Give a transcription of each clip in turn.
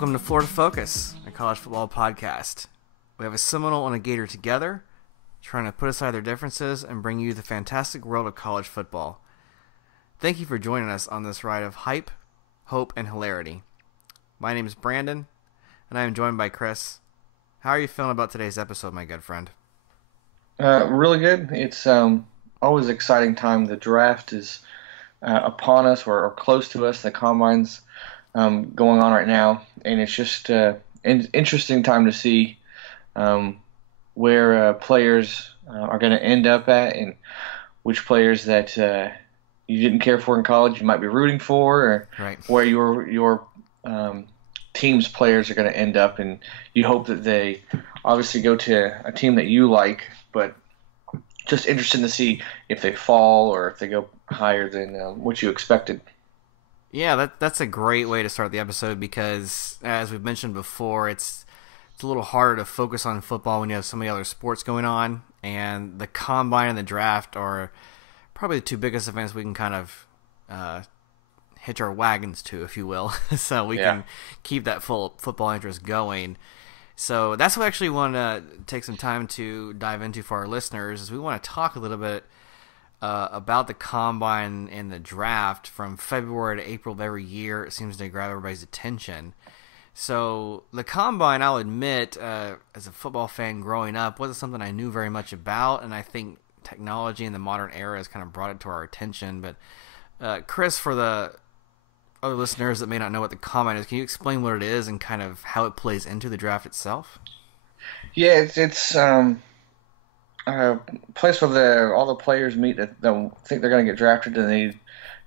Welcome to Florida Focus, a college football podcast. We have a Seminole and a Gator together, trying to put aside their differences and bring you the fantastic world of college football. Thank you for joining us on this ride of hype, hope, and hilarity. My name is Brandon, and I am joined by Chris. How are you feeling about today's episode, my good friend? Really good. It's always an exciting time. The draft is upon us or close to us. The combine's going on right now, and it's just an interesting time to see where players are going to end up at, and which players that you didn't care for in college you might be rooting for, or Right. where your team's players are going to end up, and you hope that they obviously go to a team that you like, but just interesting to see if they fall or if they go higher than what you expected. Yeah, that's a great way to start the episode because, as we've mentioned before, it's a little harder to focus on football when you have so many other sports going on, and the combine and the draft are probably the two biggest events we can kind of hitch our wagons to, if you will, so we can keep that full football interest going. So that's what I actually want to take some time to dive into for our listeners, is we want to talk a little bit about the combine and the draft from February to April of every year. It seems to grab everybody's attention. So the combine, I'll admit, as a football fan growing up, wasn't something I knew very much about, and I think technology in the modern era has kind of brought it to our attention. But Chris, for the other listeners that may not know what the combine is, can you explain what it is and kind of how it plays into the draft itself? Yeah, it's a place where all the players meet that think they're going to get drafted, and they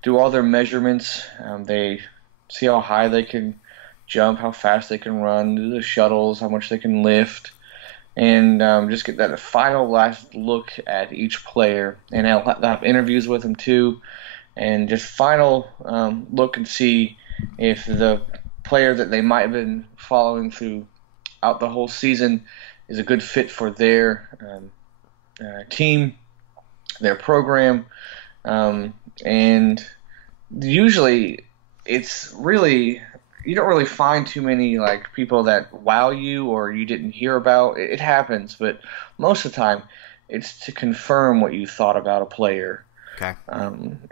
do all their measurements. They see how high they can jump, how fast they can run, do the shuttles, how much they can lift, and just get that final last look at each player. And they'll have interviews with them too, and just final look and see if the player that they might have been following throughout the whole season is a good fit for their team, their program, and usually it's really, you don't really find too many like people that wow you or you didn't hear about. It happens, but most of the time it's to confirm what you thought about a player. Okay.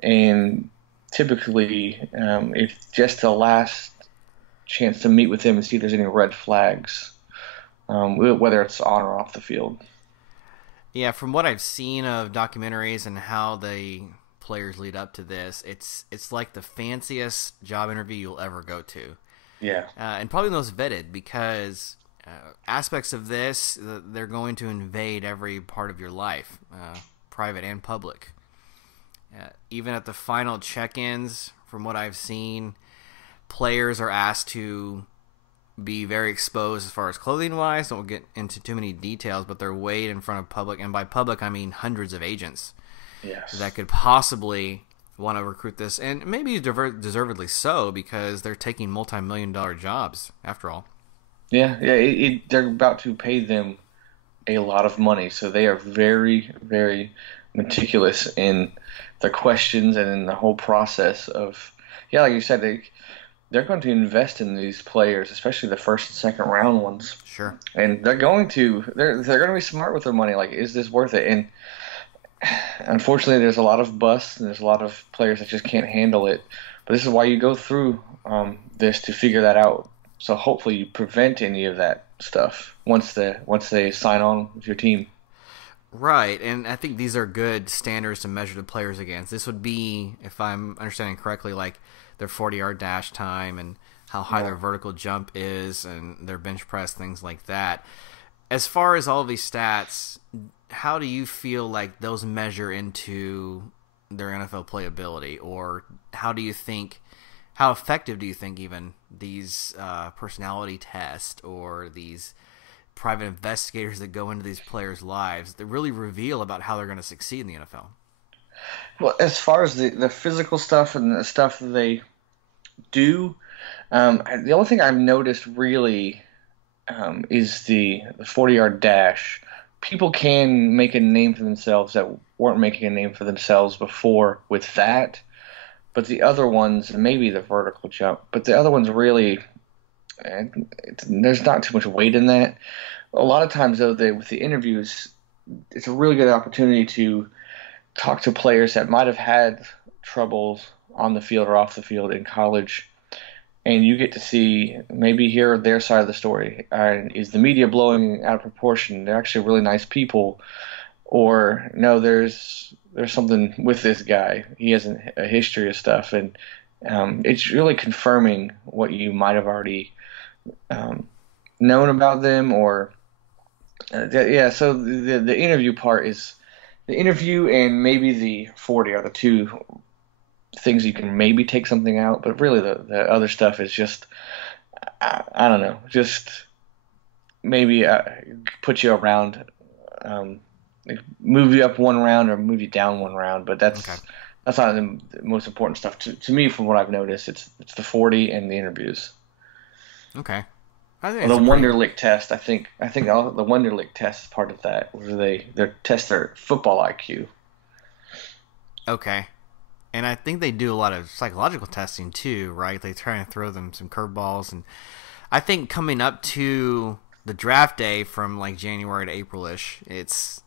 And typically it's just the last chance to meet with them and see if there's any red flags, whether it's on or off the field. Yeah, from what I've seen of documentaries and how the players lead up to this, it's like the fanciest job interview you'll ever go to. Yeah. And probably the most vetted because aspects of this, they're going to invade every part of your life, private and public. Even at the final check-ins, from what I've seen, players are asked to be very exposed as far as clothing-wise. Don't get into too many details, but they're weighed in front of public, and by public I mean hundreds of agents. Yes. That could possibly want to recruit this, and maybe deservedly so, because they're taking multi-million-dollar jobs after all. Yeah. They're about to pay them a lot of money, so they are very, very meticulous in the questions and in the whole process of, like you said, they're going to invest in these players, especially the first and second round ones. Sure. And they're going to be smart with their money. Like, is this worth it? And unfortunately, there's a lot of busts and there's a lot of players that just can't handle it. But this is why you go through this, to figure that out. So hopefully you prevent any of that stuff once they sign on with your team. Right, and I think these are good standards to measure the players against. This would be, if I'm understanding correctly, like their 40-yard dash time and how high their vertical jump is and their bench press, things like that. As far as all of these stats, how do you feel like those measure into their NFL playability? Or how effective do you think even these personality tests or these private investigators that go into these players' lives that really reveal about how they're going to succeed in the NFL? Well, as far as the physical stuff and the stuff that they do, the only thing I've noticed really is the 40-yard dash. People can make a name for themselves that weren't making a name for themselves before with that, but the other ones, maybe the vertical jump, but the other ones really there's not too much weight in that. A lot of times, though, with the interviews, it's a really good opportunity to talk to players that might have had troubles on the field or off the field in college, and you get to see maybe hear their side of the story. Is the media blowing out of proportion? They're actually really nice people, or no, there's something with this guy. He has a history of stuff, and it's really confirming what you might have already known about them, or yeah. So the interview part is the interview, and maybe the 40 are the two things you can maybe take something out, but really the other stuff is just I don't know, just maybe put you around, um, like move you up one round or move you down one round, but Okay. that's not the most important stuff to me from what I've noticed. It's the 40 and the interviews. Okay. I think The it's a pretty Wonderlic test, I think the Wonderlic test is part of that, where they test their football IQ. okay. And I think they do a lot of psychological testing too, right? They try and throw them some curveballs, and I think coming up to the draft day from like January to April-ish, it's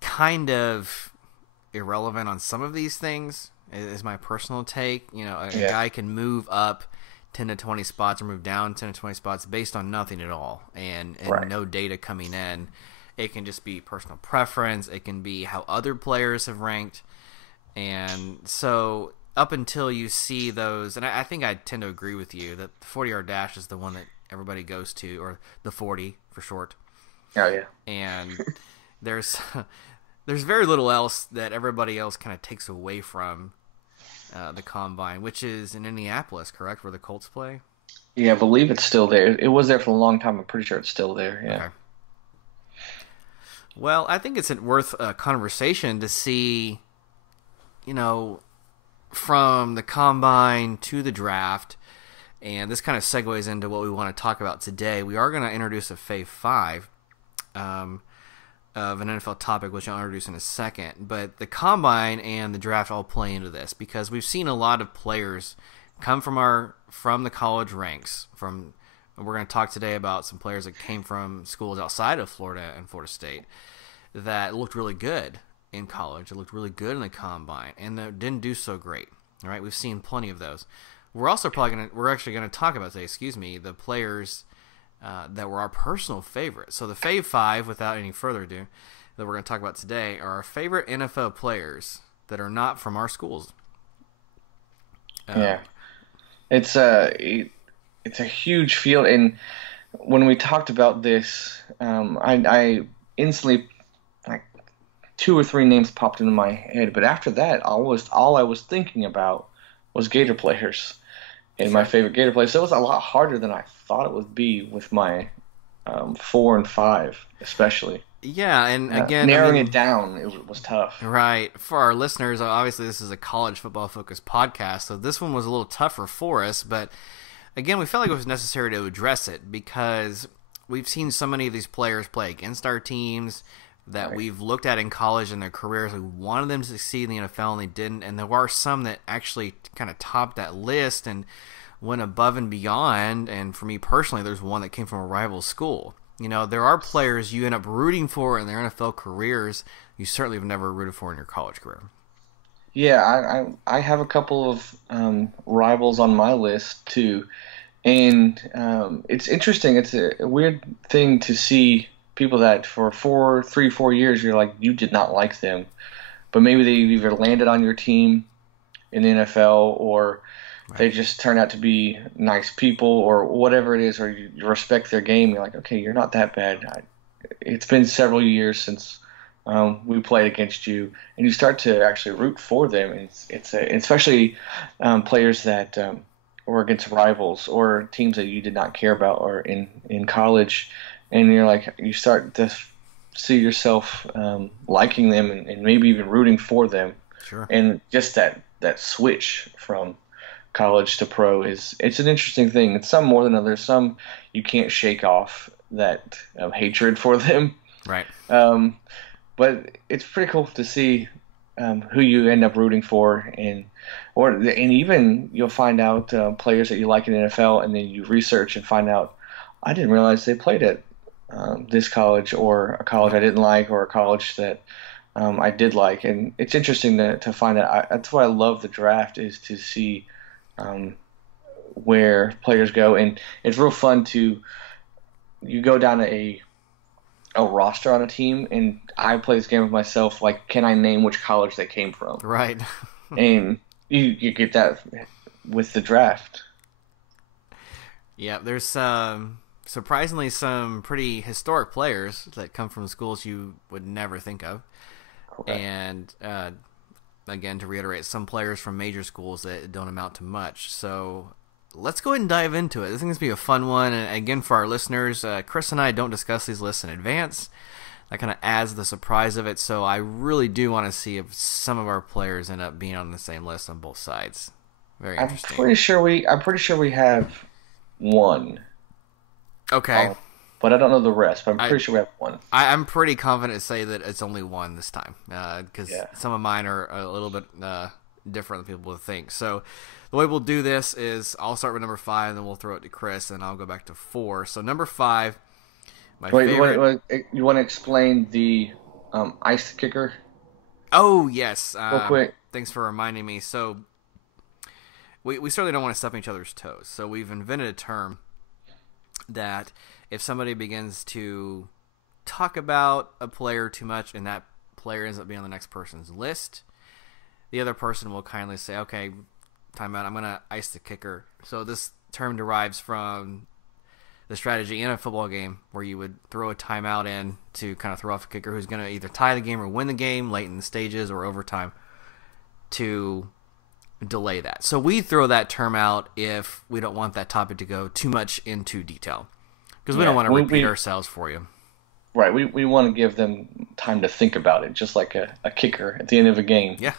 kind of irrelevant on some of these things. Is my personal take. You know, a Yeah, guy can move up 10 to 20 spots or move down 10 to 20 spots based on nothing at all, and right. no data coming in. It can just be personal preference. It can be how other players have ranked. And so up until you see those, and I think I tend to agree with you that the 40-yard dash is the one that everybody goes to, or the 40 for short. Oh yeah. And there's there's very little else that everybody else kind of takes away from the combine, which is in Indianapolis, correct, where the Colts play? Yeah, I believe it's still there. It was there for a long time. I'm pretty sure it's still there. Yeah. Okay. Well, I think it's worth a conversation to see, you know, from the combine to the draft, and this kind of segues into what we want to talk about today. We are going to introduce a Fave 5 of an NFL topic, which I'll introduce in a second. But the combine and the draft all play into this because we've seen a lot of players come from the college ranks. We're going to talk today about some players that came from schools outside of Florida and Florida State that looked really good in college. It looked really good in the combine, and they didn't do so great. All right, we've seen plenty of those. We're actually going to talk about today. The players that were our personal favorites. So the Fave 5, without any further ado, that we're going to talk about today are our favorite NFL players that are not from our schools. Yeah. It's it's a huge field, and when we talked about this, I instantly like two or three names popped into my head, but after that, all I was thinking about was Gator players and my Sure. favorite Gator players. So it was a lot harder than I thought it would be with my 4 and 5, especially. Yeah, and again, Narrowing it down, it was tough. right. For our listeners, obviously this is a college football focused podcast, so this one was a little tougher for us, but again, we felt like it was necessary to address it because we've seen so many of these players play against our teams that Right. we've looked at in college in their careers. We wanted them to succeed in the NFL, and they didn't. And there are some that actually kind of topped that list and went above and beyond. And for me personally, there's one that came from a rival school. You know, there are players you end up rooting for in their NFL careers you certainly have never rooted for in your college career. Yeah, I have a couple of rivals on my list too, and it's interesting. It's a weird thing to see people that for 4 years you're like you did not like them, but maybe they either landed on your team in the NFL or Right. they just turn out to be nice people or whatever it is, or you respect their game. You're like, okay, you're not that bad. It's been several years since we played against you, and you start to actually root for them. And especially players that were against rivals or teams that you did not care about, or in college, and you're like, you start to see yourself liking them and maybe even rooting for them. Sure. And just that switch from college to pro it's an interesting thing. It's some more than others. Some you can't shake off that hatred for them. Right. Um, but it's pretty cool to see who you end up rooting for, and even you'll find out players that you like in the NFL, and then you research and find out I didn't realize they played at this college, or a college I didn't like, or a college that I did like, and it's interesting to find that. That's why I love the draft, is to see where players go, and it's real fun to you go down a roster on a team, and I play this game with myself. Like, can I name which college they came from? Right. And you get that with the draft. Yeah, there's surprisingly some pretty historic players that come from schools you would never think of. Correct. And again, to reiterate, some players from major schools that don't amount to much. So let's go ahead and dive into it. This is going to be a fun one. And again, for our listeners, Chris and I don't discuss these lists in advance. That kind of adds the surprise of it. So I really do want to see if some of our players end up being on the same list on both sides. Very interesting. I'm pretty sure we have one. Okay. But I don't know the rest. But I'm pretty sure we have one. I'm pretty confident to say that it's only one this time, because some of mine are a little bit different than people would think. So the way we'll do this is I'll start with number 5, and then we'll throw it to Chris, and I'll go back to 4. So number 5, favorite. Wait, you want to explain the ice kicker? Oh yes. Real quick. Thanks for reminding me. So we certainly don't want to step on each other's toes. So we've invented a term that if somebody begins to talk about a player too much and that player ends up being on the next person's list, the other person will kindly say, okay, time out, I'm going to ice the kicker. So this term derives from the strategy in a football game where you would throw a timeout in to kind of throw off a kicker who's going to either tie the game or win the game late in the stages or overtime to delay that. So we throw that term out if we don't want that topic to go too much into detail, because we don't want to repeat ourselves for you. Right. We want to give them time to think about it, just like a kicker at the end of a game. Yeah.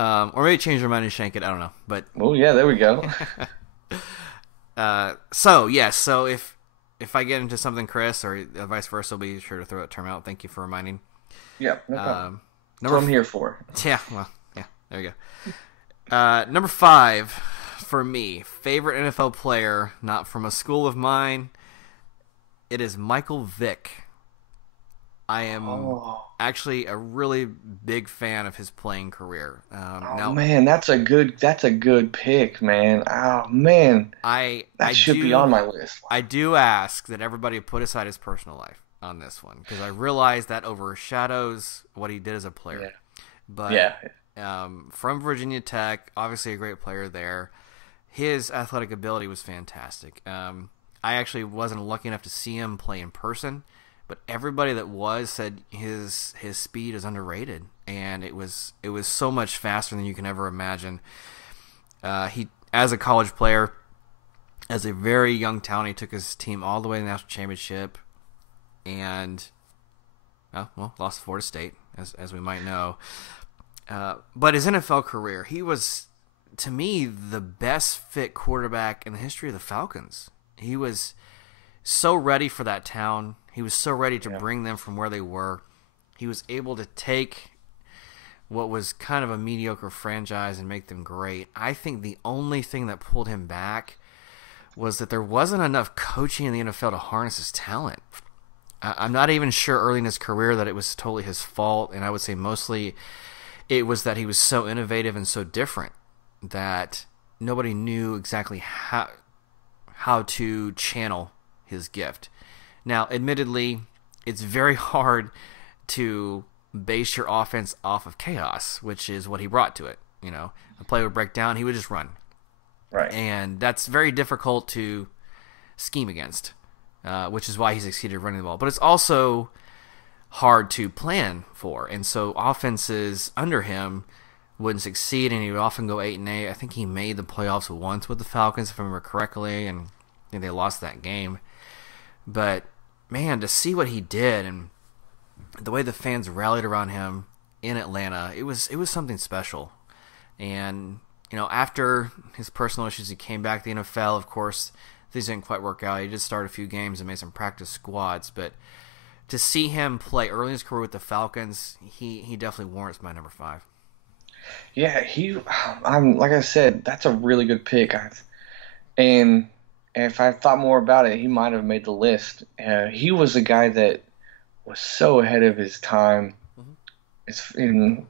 Or maybe change their mind and shank it. I don't know. But oh yeah, there we go. So if I get into something, Chris, or vice versa, I'll be sure to throw that term out. Thank you for reminding. Yeah, no problem. That's what I'm here for. Yeah, well, yeah, there you go. Number 5 for me, favorite NFL player, not from a school of mine. It is Michael Vick. I am actually a really big fan of his playing career. Man, that's a good pick, man. Oh man, that should be on my list. I do ask that everybody put aside his personal life on this one, because I realize that overshadows what he did as a player. Yeah. But from Virginia Tech, obviously a great player there. His athletic ability was fantastic. I actually wasn't lucky enough to see him play in person, but everybody that was said his speed is underrated, and it was so much faster than you can ever imagine. He, as a college player, as a very young talent, he took his team all the way to the national championship, and lost to Florida State, as we might know. But his NFL career, he was, to me, the best fit quarterback in the history of the Falcons. He was so ready for that town. He was so ready to bring them from where they were. He was able to take what was kind of a mediocre franchise and make them great. I think the only thing that pulled him back was that there wasn't enough coaching in the NFL to harness his talent. I'm not even sure early in his career that it was totally his fault, and I would say mostly it was that he was so innovative and so different that nobody knew exactly how to channel his gift. Now, admittedly, it's very hard to base your offense off of chaos, which is what he brought to it. You know, a play would break down, he would just run. Right. And that's very difficult to scheme against, which is why he succeeded running the ball. But it's also hard to plan for. And so offenses under him wouldn't succeed, and he would often go 8-8. I think he made the playoffs once with the Falcons, if I remember correctly, and I think they lost that game. But, man, to see what he did and the way the fans rallied around him in Atlanta, it was something special. And, you know, after his personal issues, he came back to the NFL. Of course, things didn't quite work out. He did start a few games and made some practice squads. But to see him play early in his career with the Falcons, he definitely warrants my number 5. Yeah, I'm like I said, that's a really good pick. And if I thought more about it, he might have made the list. He was a guy that was so ahead of his time. Mm-hmm.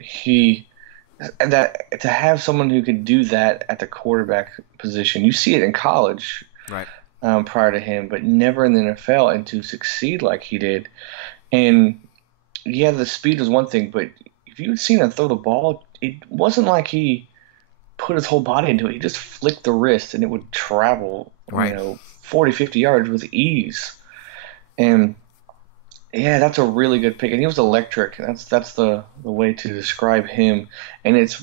That to have someone who could do that at the quarterback position, you see it in college, Right. prior to him, but never in the NFL, and to succeed like he did. And yeah, the speed was one thing, but if you had seen him throw the ball, it wasn't like he put his whole body into it. He just flicked the wrist and it would travel, Right. 40, 50 yards with ease. And yeah, that's a really good pick. And he was electric. That's the way to describe him. And it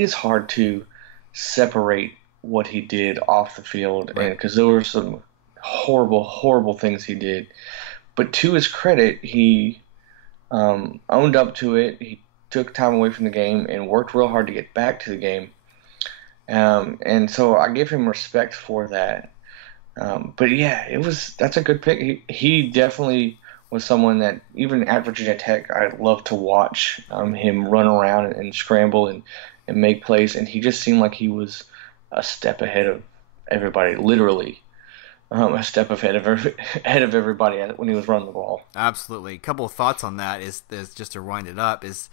is hard to separate what he did off the field, Right. and because there were some horrible, horrible things he did. But to his credit, he owned up to it. He took time away from the game and worked real hard to get back to the game. And so I give him respect for that. But yeah, that's a good pick. He definitely was someone that even at Virginia Tech, I'd love to watch him run around and scramble and make plays. And he just seemed like he was a step ahead of everybody, literally. A step ahead of everybody when he was running the ball. Absolutely. A couple of thoughts on that is just to wind it up is,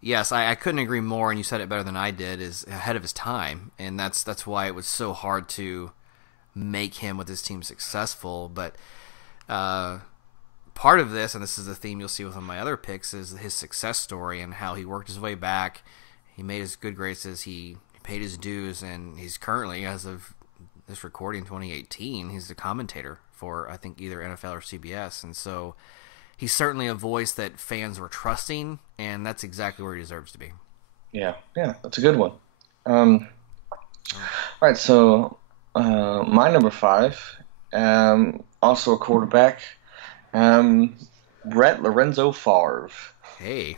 yes, I couldn't agree more, and you said it better than I did, is ahead of his time, and that's why it was so hard to make him with his team successful. But part of this, and this is a theme you'll see with my other picks, is his success story and how he worked his way back. He made his good graces, he paid his dues, and he's currently, as of this recording, 2018, he's the commentator for, I think, either NFL or CBS, and so he's certainly a voice that fans were trusting, and that's exactly where he deserves to be. Yeah, that's a good one. All right, so my number 5, also a quarterback, Brett Lorenzo Favre. Hey.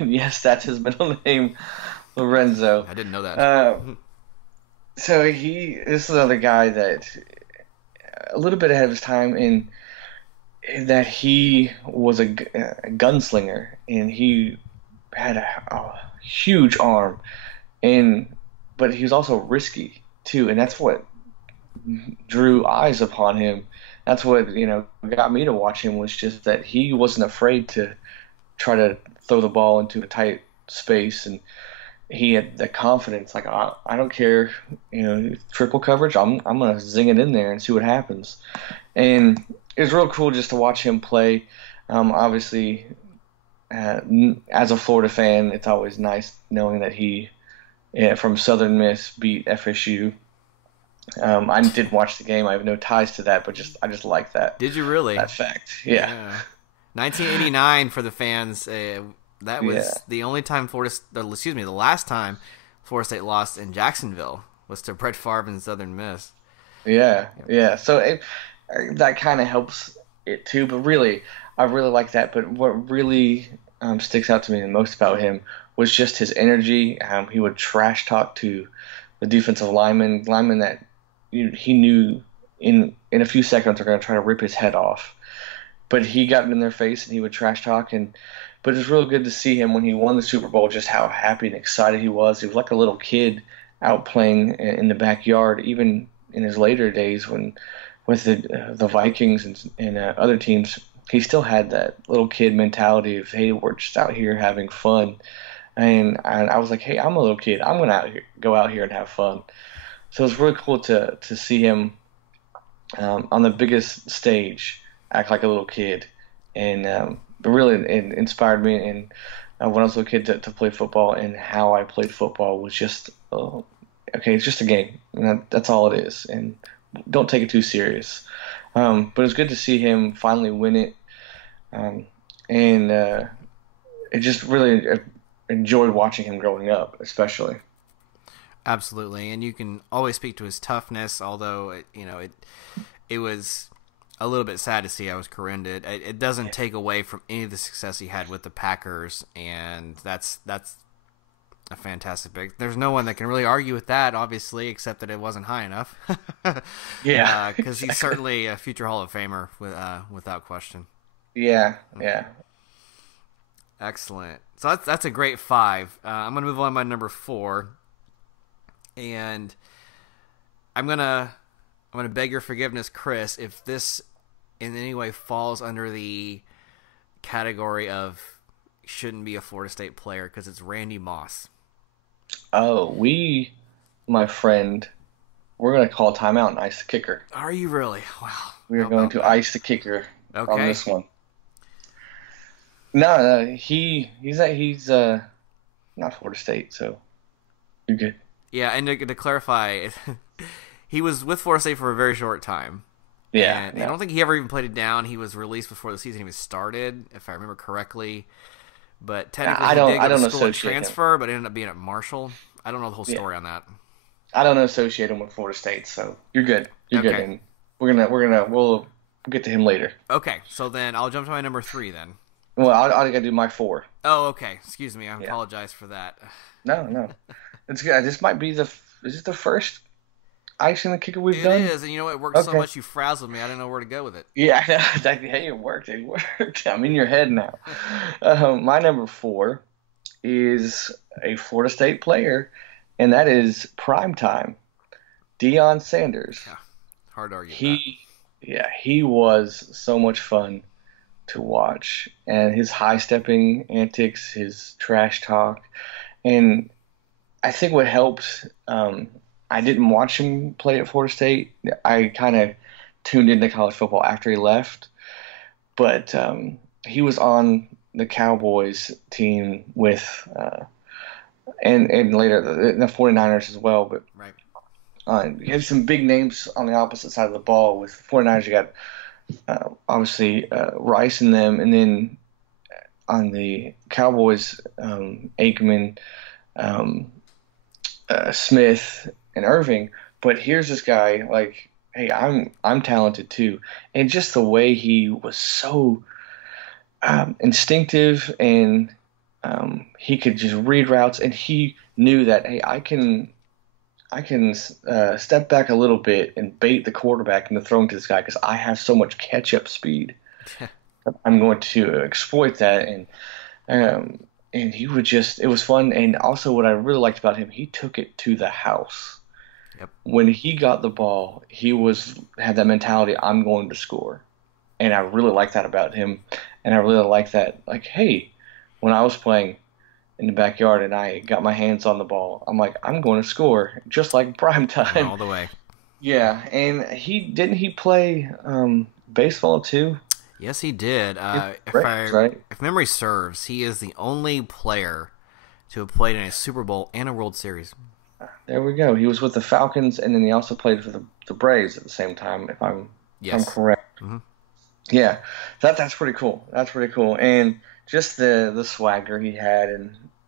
Yes, that's his middle name, Lorenzo. I didn't know that. So this is another guy that a little bit ahead of his time in that he was a gunslinger, and he had a huge arm, but he was also risky too, and that's what drew eyes upon him. That's what got me to watch him, was just that he wasn't afraid to try to throw the ball into a tight space, and he had the confidence, like, I don't care, triple coverage, I'm gonna zing it in there and see what happens. And it was real cool just to watch him play. Obviously, as a Florida fan, it's always nice knowing that he, from Southern Miss, beat FSU. I didn't watch the game. I have no ties to that, but I just like that. Did you really? That fact, yeah. 1989 for the fans. That was the only time the last time Florida State lost in Jacksonville was to Brett Favre and Southern Miss. Yeah. So that kind of helps it too. But really, I really like that. But what really sticks out to me the most about him was just his energy. He would trash talk to the defensive linemen that he knew in a few seconds are going to try to rip his head off. But he got in their face and he would trash talk. But it was real good to see him when he won the Super Bowl, just how happy and excited he was. He was like a little kid out playing in the backyard, even in his later days with the Vikings and other teams. He still had that little kid mentality of, hey, we're just out here having fun. And I was like, hey, I'm a little kid. I'm going to go out here and have fun. So it was really cool to see him on the biggest stage act like a little kid. And but really, it inspired me, and when I was a little kid, to play football, and how I played football was just okay. It's just a game, and that's all it is, and don't take it too serious. But it was good to see him finally win it, and it just really enjoyed watching him growing up, especially. Absolutely, and you can always speak to his toughness, although it was a little bit sad to see how it was corrected. It doesn't take away from any of the success he had with the Packers, and that's a fantastic pick. There's no one that can really argue with that, obviously, except that it wasn't high enough. Yeah, because he's certainly a future Hall of Famer without question. Yeah, yeah. Excellent. So that's a great 5. I'm gonna move on to my number 4, and I'm gonna beg your forgiveness, Chris, if this in any way falls under the category of shouldn't be a Florida State player, because it's Randy Moss. Oh, my friend, we're gonna call timeout and ice the kicker. Are you really? Wow. We are How going about to that? ice the kicker on Okay. this one. No, no, he's not Florida State, so you're good. Yeah, and to clarify, he was with Florida State for a very short time. Yeah, And I no. don't think he ever even played it down. He was released before the season even started, if I remember correctly. But technically, I he don't did I go to don't school and associate him. transfer, but ended up being at Marshall. I don't know the whole Yeah, story on that. I don't associate him with Florida State, so you're good. You're good, Okay. and we'll get to him later. Okay, so then I'll jump to my number 3 then. Well, I gotta do my 4. Oh, okay. Excuse me. I Yeah. apologize for that. No, no. It's good. This might be is it the first icing the kicker we've It done? is, and you know what? It worked so Okay. much you frazzled me. I didn't know where to go with it. Yeah, hey, it worked. It worked. I'm in your head now. My number 4 is a Florida State player, and that is prime time, Deion Sanders. Yeah, hard to argue with that. He, yeah, he was so much fun to watch, and his high-stepping antics, his trash talk, and I think what helped. I didn't watch him play at Florida State. I kind of tuned into college football after he left, but he was on the Cowboys team with and later the 49ers as well. But Right. you had some big names on the opposite side of the ball. With 49ers, you got obviously Rice in them, and then on the Cowboys, Aikman, um, Smith, and Irving. But here's this guy like, hey, I'm talented too, and just the way he was so instinctive, and he could just read routes, and he knew that, hey, I can step back a little bit and bait the quarterback into throwing to this guy because I have so much catch up speed. I'm going to exploit that, and he would just, it was fun. And also, what I really liked about him, he took it to the house. Yep. When he got the ball, had that mentality, I'm going to score. And I really like that about him. And I really like that, like, hey, when I was playing in the backyard and I got my hands on the ball, I'm like, I'm going to score, just like prime time. All the way. Yeah, and he play baseball too? Yes, he did. Right, right. If memory serves, he is the only player to have played in a Super Bowl and a World Series. There we go. He was with the Falcons, and then he also played for the Braves at the same time, if I'm Yes. correct. Mhm. Yeah, that's pretty cool. That's pretty cool, and just the swagger he had,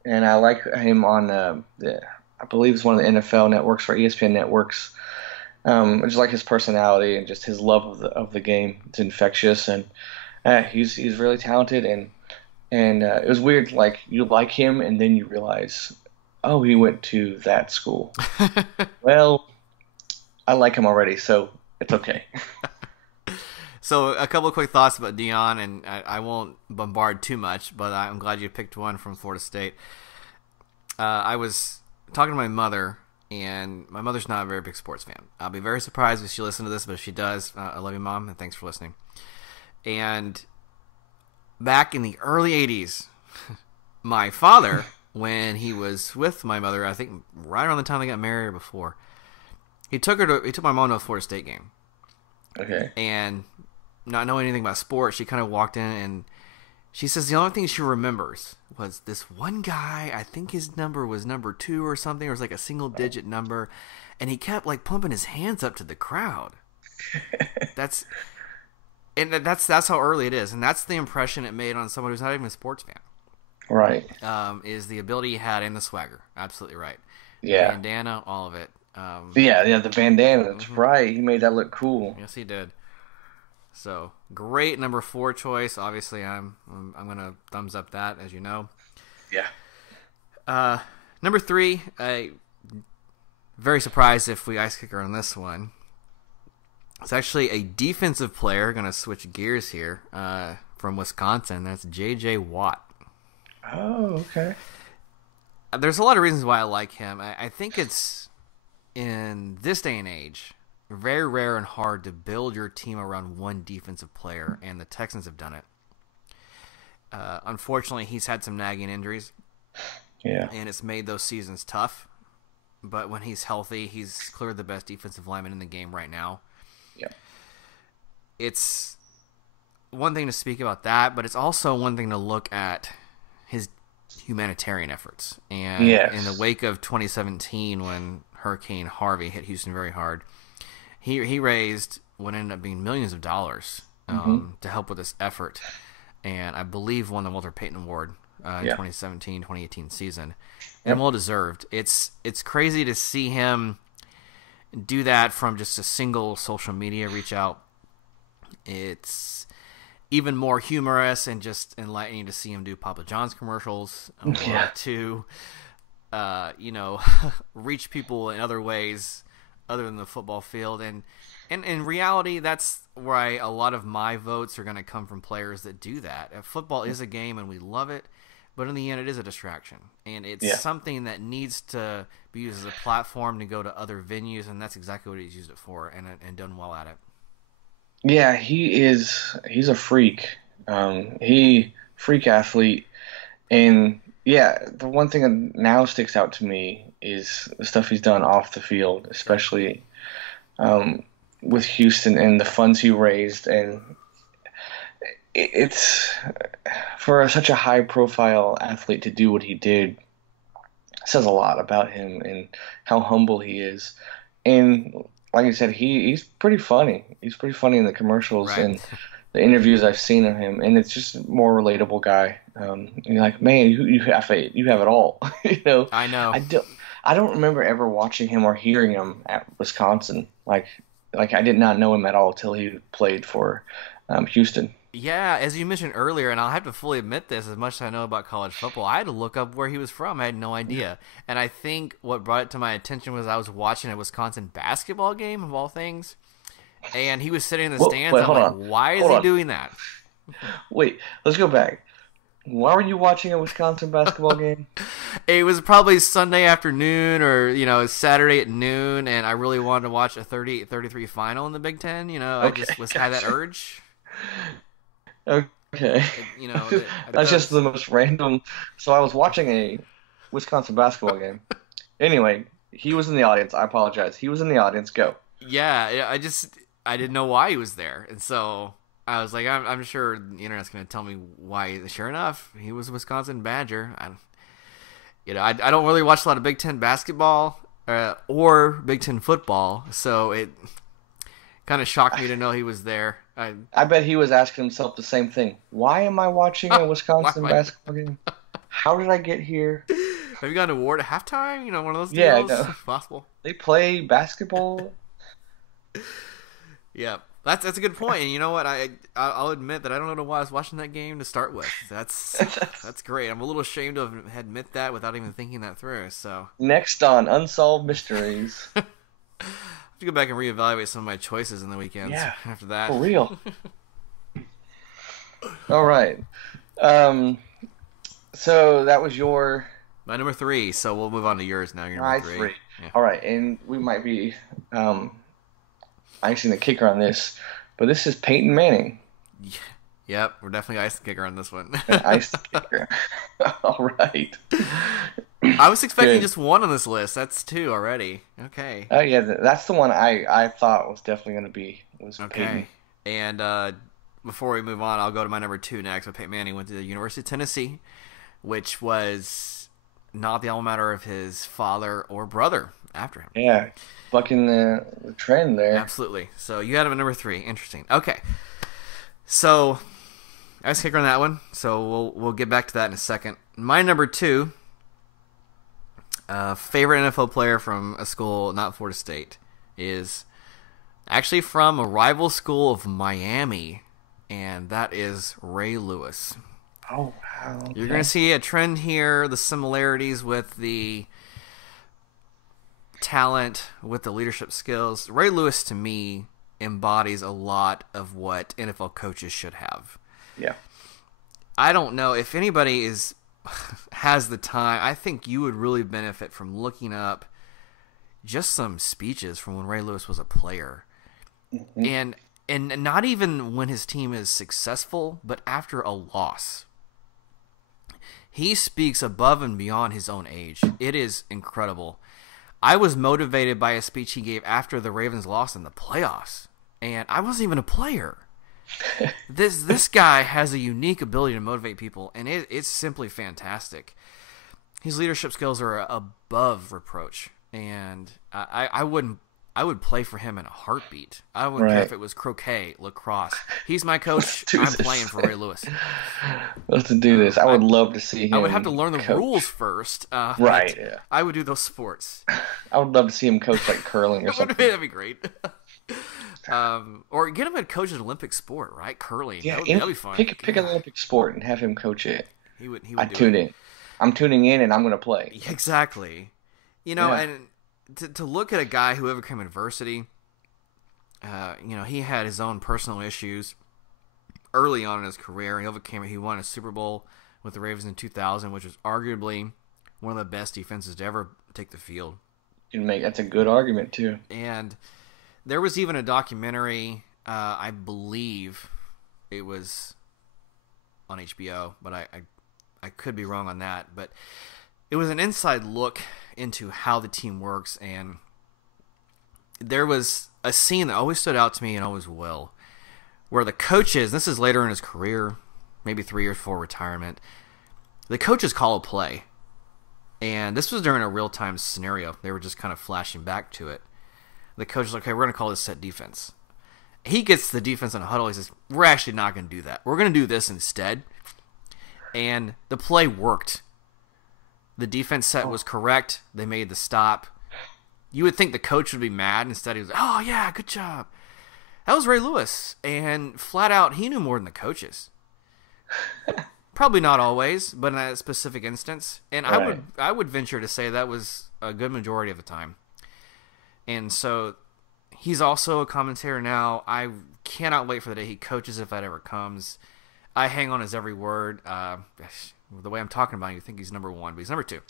and I like him on I believe it's one of the NFL networks or ESPN networks. I just like his personality and just his love of the game. It's infectious, and he's really talented, and it was weird. Like, you like him, and then you realize, oh, he went to that school. Well, I like him already, so it's okay. So, a couple of quick thoughts about Dion, and I won't bombard too much, but I'm glad you picked one from Florida State. I was talking to my mother, and my mother's not a very big sports fan. I'll be very surprised if she listens to this, but if she does, I love you, Mom, and thanks for listening. And back in the early 80s, my father, when he was with my mother, I think right around the time they got married or before, he took my mom to a Florida State game. Okay. And not knowing anything about sports, she kind of walked in and she says the only thing she remembers was this one guy. I think his number was number 2 or something, or it was like a single digit number, and he kept like pumping his hands up to the crowd. That's how early it is, and that's the impression it made on someone who's not even a sports fan. Right. Is the ability he had and the swagger. Absolutely right. Yeah. Bandana, all of it. Yeah, the bandana. That's Mhm. right. He made that look cool. Yes, he did. So great number 4 choice. Obviously, I'm gonna thumbs up that, as you know. Yeah. Number 3. Very surprised if we ice kicker on this one. It's actually a defensive player. Gonna switch gears here. from Wisconsin. That's J.J. Watt. Oh, okay. There's a lot of reasons why I like him. I think it's, in this day and age, very rare and hard to build your team around one defensive player, and the Texans have done it. Unfortunately, he's had some nagging injuries. Yeah. And it's made those seasons tough. But when he's healthy, he's clearly the best defensive lineman in the game right now. Yeah. It's one thing to speak about that, but it's also one thing to look at his humanitarian efforts. And in the wake of 2017, when Hurricane Harvey hit Houston very hard, he raised what ended up being millions of dollars to help with this effort. And I believe won the Walter Payton Award in 2017-2018 season. And well deserved. It's crazy to see him do that from just a single social media reach out. It's even more humorous and just enlightening to see him do Papa John's commercials or to reach people in other ways other than the football field. And in reality, that's where a lot of my votes are going to come from players that do that. Football is a game and we love it, but in the end, it is a distraction. And it's something that needs to be used as a platform to go to other venues, and that's exactly what he's used it for and done well at it. Yeah, he's a freak. Freak athlete. And yeah, the one thing that now sticks out to me is the stuff he's done off the field, especially with Houston and the funds he raised. And it's for such a high-profile athlete to do what he did says a lot about him and how humble he is. And like I said, he's pretty funny. He's pretty funny in the commercials and the interviews I've seen of him, and it's just a more relatable guy. You're like, man, you have it all. I know. I don't remember ever watching him or hearing him at Wisconsin. Like I did not know him at all till he played for Houston. Yeah, as you mentioned earlier, and I'll have to fully admit this, as much as I know about college football, I had to look up where he was from. I had no idea. And I think what brought it to my attention was I was watching a Wisconsin basketball game, of all things, and he was sitting in the stands. I'm like, why is he doing that? Wait, let's go back. Why were you watching a Wisconsin basketball game? It was probably Sunday afternoon or, Saturday at noon, and I really wanted to watch a 38-33 final in the Big Ten. I just had that urge. Okay. That's just the most random. So I was watching a Wisconsin basketball game. Anyway, he was in the audience. I apologize. He was in the audience. Go. Yeah, I didn't know why he was there, and so I was like, I'm sure the internet's going to tell me why. Sure enough, he was a Wisconsin Badger. I don't really watch a lot of Big Ten basketball or Big Ten football, so it kind of shocked me to know he was there. I bet he was asking himself the same thing. Why am I watching a Wisconsin basketball game? How did I get here? Have you gotten an award at halftime? One of those deals? Yeah, I know. Possible. They play basketball. Yeah, that's a good point. And you know what? I'll admit that I don't know why I was watching that game to start with. That's great. I'm a little ashamed to admit that without even thinking that through. So next on Unsolved Mysteries. To go back and reevaluate some of my choices in the weekends. Yeah, after that. For real. All right. So that was my number 3. So we'll move on to yours now. Your number 3. Yeah. All right, and we might be icing the kicker on this, but this is Peyton Manning. Yep, we're definitely icing the kicker on this one. Icing the kicker. All right. I was expecting just one on this list. That's 2 already. Okay. Oh yeah, that's the one I thought was definitely going to be Peyton. And before we move on, I'll go to my number 2 next. Peyton Manning went to the University of Tennessee, which was not the alma mater of his father or brother after him. Yeah, bucking the trend there. Absolutely. So you had him at number 3. Interesting. Okay. So I was kicker on that one. So we'll get back to that in a second. My number 2. Favorite NFL player from a school not Florida State is actually from a rival school of Miami, and that is Ray Lewis. Oh, wow. Okay. You're going to see a trend here, the similarities with the talent, with the leadership skills. Ray Lewis, to me, embodies a lot of what NFL coaches should have. Yeah. I don't know if anybody has the time. I think you would really benefit from looking up just some speeches from when Ray Lewis was a player, and not even when his team is successful, but after a loss. He speaks above and beyond his own age. It is incredible. I was motivated by a speech he gave after the Ravens lost in the playoffs, and I wasn't even a player. This guy has a unique ability to motivate people, and it's simply fantastic. His leadership skills are above reproach, and I would play for him in a heartbeat. I wouldn't care if it was croquet, lacrosse. He's my coach. I'm playing for Ray Lewis. Let's do this. I would love to see him. I would have to learn the rules first. Right. Yeah. I would do those sports. I would love to see him coach like curling or something. That'd be great. Or get him to coach an Olympic sport, right? Curling. Yeah, that'd be fun. Pick an Olympic sport and have him coach it. He would. I'd tune in. I'm tuning in and I'm going to play. Exactly. And to look at a guy who overcame adversity, he had his own personal issues early on in his career. He won a Super Bowl with the Ravens in 2000, which was arguably one of the best defenses to ever take the field. That's a good argument too. And there was even a documentary, I believe it was on HBO, but I could be wrong on that. But it was an inside look into how the team works, and there was a scene that always stood out to me and always will, where the coaches, this is later in his career, maybe 3 years before retirement, the coaches call a play. And this was during a real-time scenario. They were just kind of flashing back to it. The coach is like, okay, we're going to call this set defense. He gets the defense in a huddle. He says, we're actually not going to do that. We're going to do this instead. And the play worked. The defense set was correct. They made the stop. You would think the coach would be mad. Instead, he was like, oh, yeah, good job. That was Ray Lewis. And flat out, he knew more than the coaches. Probably not always, but in that specific instance. And right. I would venture to say that was a good majority of the time. And so he's also a commentator now. I cannot wait for the day he coaches, if that ever comes. I hang on his every word. The way I'm talking about him, you think he's number one, but he's number two.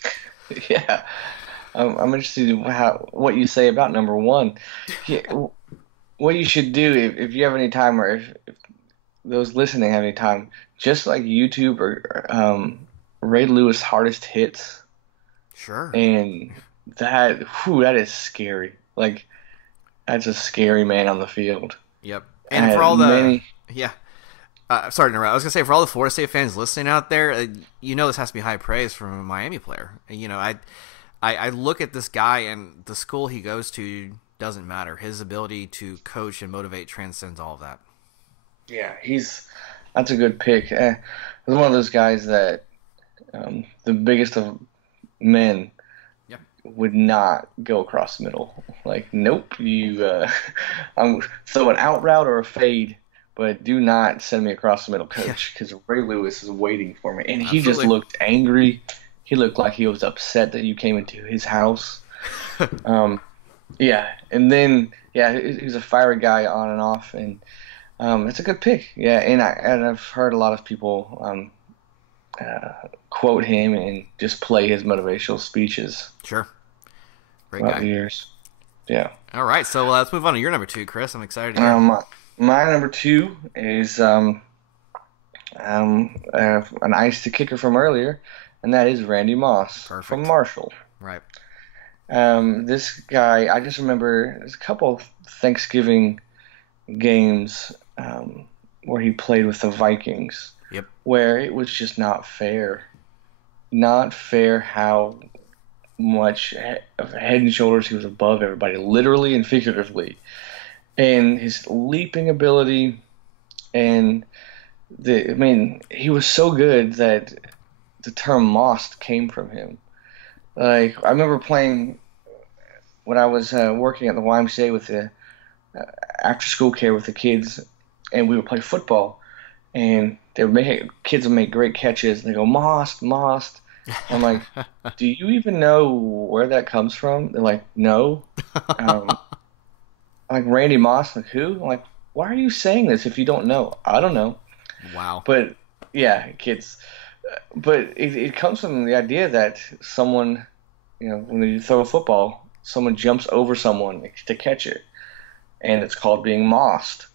Yeah. I'm interested in what you say about number one. What you should do, if you have any time, or if those listening have any time, just like YouTube or Ray Lewis hardest hits. Sure. And that is scary. Like, that's a scary man on the field. Yep. And for all the sorry to interrupt. I was gonna say, for all the Florida State fans listening out there, this has to be high praise from a Miami player. I look at this guy, and the school he goes to doesn't matter. His ability to coach and motivate transcends all of that. Yeah, that's a good pick. He's one of those guys that the biggest of men would not go across the middle. Like, nope, I'm throw an out route or a fade, but do not send me across the middle, coach, because Ray Lewis is waiting for me. And he just looked angry. He looked like he was upset that you came into his house. And then he's a fiery guy on and off, and it's a good pick. Yeah, and I've heard a lot of people quote him and just play his motivational speeches. Sure. Great guy. Years. Yeah. All right, so let's move on to your number two, Chris. I'm excited to hear. My number two is an ice to kicker from earlier, and that is Randy Moss. Perfect. From Marshall. Right. This guy, I just remember there's a couple of Thanksgiving games where he played with the Vikings. Yep. Where it was just not fair. Not fair how much of head and shoulders he was above everybody, literally and figuratively. And his leaping ability, and he was so good that the term "mossed" came from him. Like, I remember playing when I was working at the YMCA with the after-school care with the kids, and we would play football, and kids would make great catches, and they go, "Mossed, mossed." I'm like, do you even know where that comes from? They're like, no. I'm like, Randy Moss? Like, who? I'm like, why are you saying this if you don't know? I don't know. Wow. But Yeah, kids. But it comes from the idea that someone, when you throw a football, someone jumps over someone to catch it, and it's called being mossed.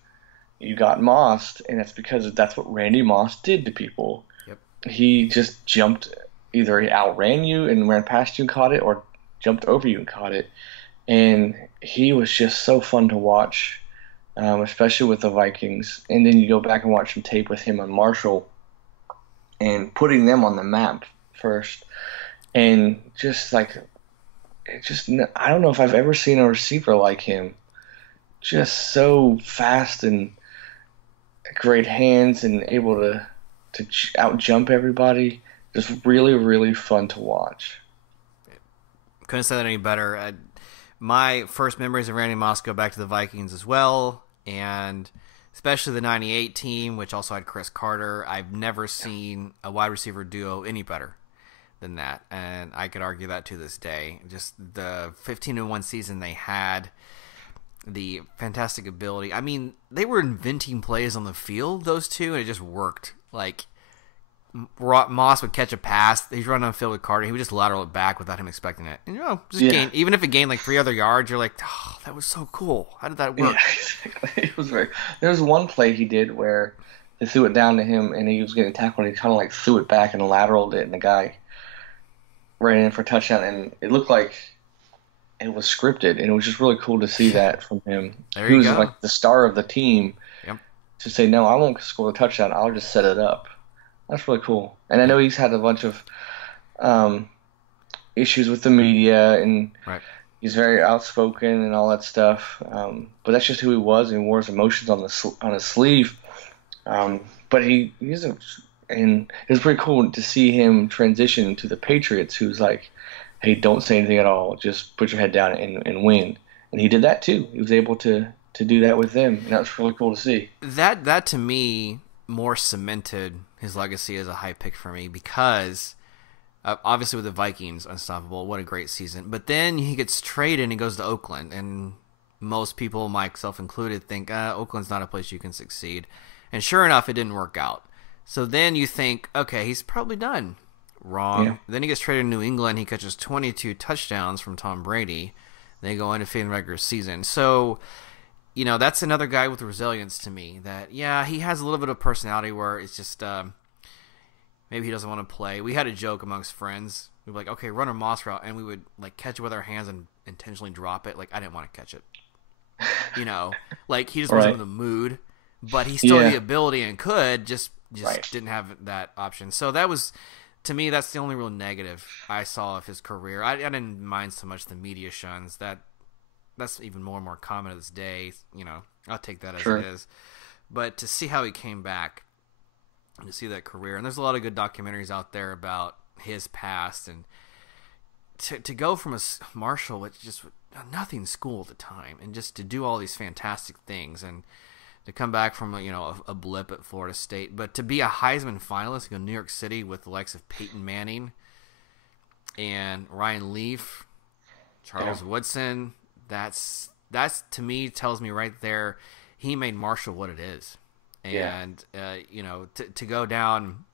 You got mossed, and that's because that's what Randy Moss did to people. Yep. He just jumped, either he outran you and ran past you and caught it, or jumped over you and caught it. And he was just so fun to watch, especially with the Vikings. And then you go back and watch some tape with him on Marshall and putting them on the map first. And just like, I don't know if I've ever seen a receiver like him. Just so fast and great hands and able to out jump everybody. Just really, really fun to watch. Couldn't have said that any better. My first memories of Randy Moss go back to the Vikings as well, and especially the '98 team, which also had Chris Carter. I've never seen a wide receiver duo any better than that, and I could argue that to this day. Just the 15-1 season they had, the fantastic ability. I mean, they were inventing plays on the field, those two, and it just worked. Like, Moss would catch a pass, he'd run on the field with Carter, he would just lateral it back without him expecting it. And, gain, even if it gained like 3 other yards, you're like, oh, that was so cool. How did that work? Yeah, exactly. It was there was one play he did where they threw it down to him, and he was getting tackled, and he kind of like threw it back and lateraled it, and the guy ran in for a touchdown, and it looked like it was scripted, and it was just really cool to see that from him. There you go. Who's like the star of the team. Yep. To say, no, I won't score the touchdown, I'll just set it up. That's really cool. And I know he's had a bunch of issues with the media, and he's very outspoken and all that stuff. But that's just who he was, and he wore his emotions on his sleeve. But and it was pretty cool to see him transition to the Patriots, who's like, hey, don't say anything at all. Just put your head down and win. And he did that too. He was able to do that with them, and that was really cool to see. That to me more cemented his legacy as a high pick for me, because obviously with the Vikings, unstoppable, what a great season. But then he gets traded and he goes to Oakland, and most people, myself included, think Oakland's not a place you can succeed. And sure enough, it didn't work out. So then you think, okay, he's probably done. Wrong. Yeah. Then he gets traded to New England. He catches 22 touchdowns from Tom Brady. They go undefeated in regular season. So, that's another guy with resilience to me. That, yeah, he has a little bit of personality where it's just maybe he doesn't want to play. We had a joke amongst friends. We'd be like, okay, run a Moss route, and we would like catch it with our hands and intentionally drop it. Like, I didn't want to catch it. Like he just wasn't in the mood, but he still had the ability and could, just didn't have that option. So that was, to me, that's the only real negative I saw of his career. I didn't mind so much the media shuns. That's even more and more common to this day. I'll take that as it is. But to see how he came back and to see that career, and there's a lot of good documentaries out there about his past, and to go from a Marshall, which just nothing school at the time, and just to do all these fantastic things, and to come back from a blip at Florida State, but to be a Heisman finalist, go to New York City with the likes of Peyton Manning and Ryan Leaf, Charles Woodson. That's to me tells me right there he made Marshall what it is, and to go down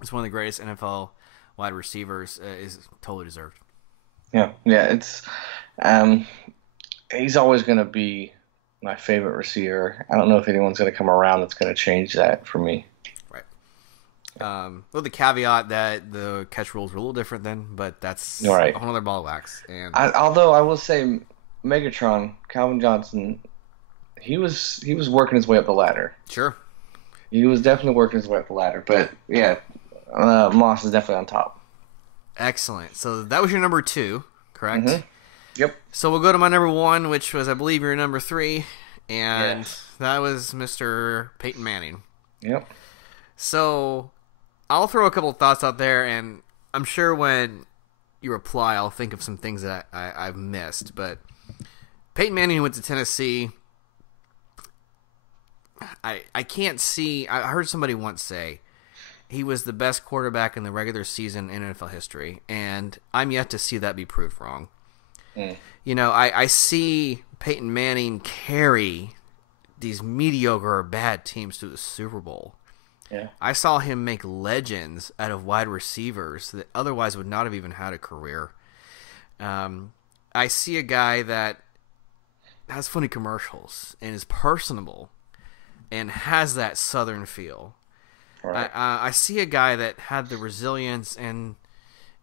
as one of the greatest NFL wide receivers is totally deserved. Yeah, it's he's always going to be my favorite receiver. I don't know if anyone's going to come around that's going to change that for me. Right. With the caveat that the catch rules were a little different then, but that's a whole other ball of wax. And although I will say, Megatron, Calvin Johnson, he was working his way up the ladder. Sure. He was definitely working his way up the ladder. But yeah, Moss is definitely on top. Excellent. So that was your number 2, correct? Mm-hmm. Yep. So we'll go to my number 1, which was, I believe, your number 3, and that was Mr. Peyton Manning. Yep. So I'll throw a couple of thoughts out there, and I'm sure when you reply, I'll think of some things that I've missed. But Peyton Manning went to Tennessee. I can't see. I heard somebody once say he was the best quarterback in the regular season in NFL history, and I'm yet to see that be proved wrong. I see Peyton Manning carry these mediocre or bad teams to the Super Bowl. Yeah. I saw him make legends out of wide receivers that otherwise would not have even had a career. I see a guy that has funny commercials and is personable and has that Southern feel. Right. I see a guy that had the resilience, and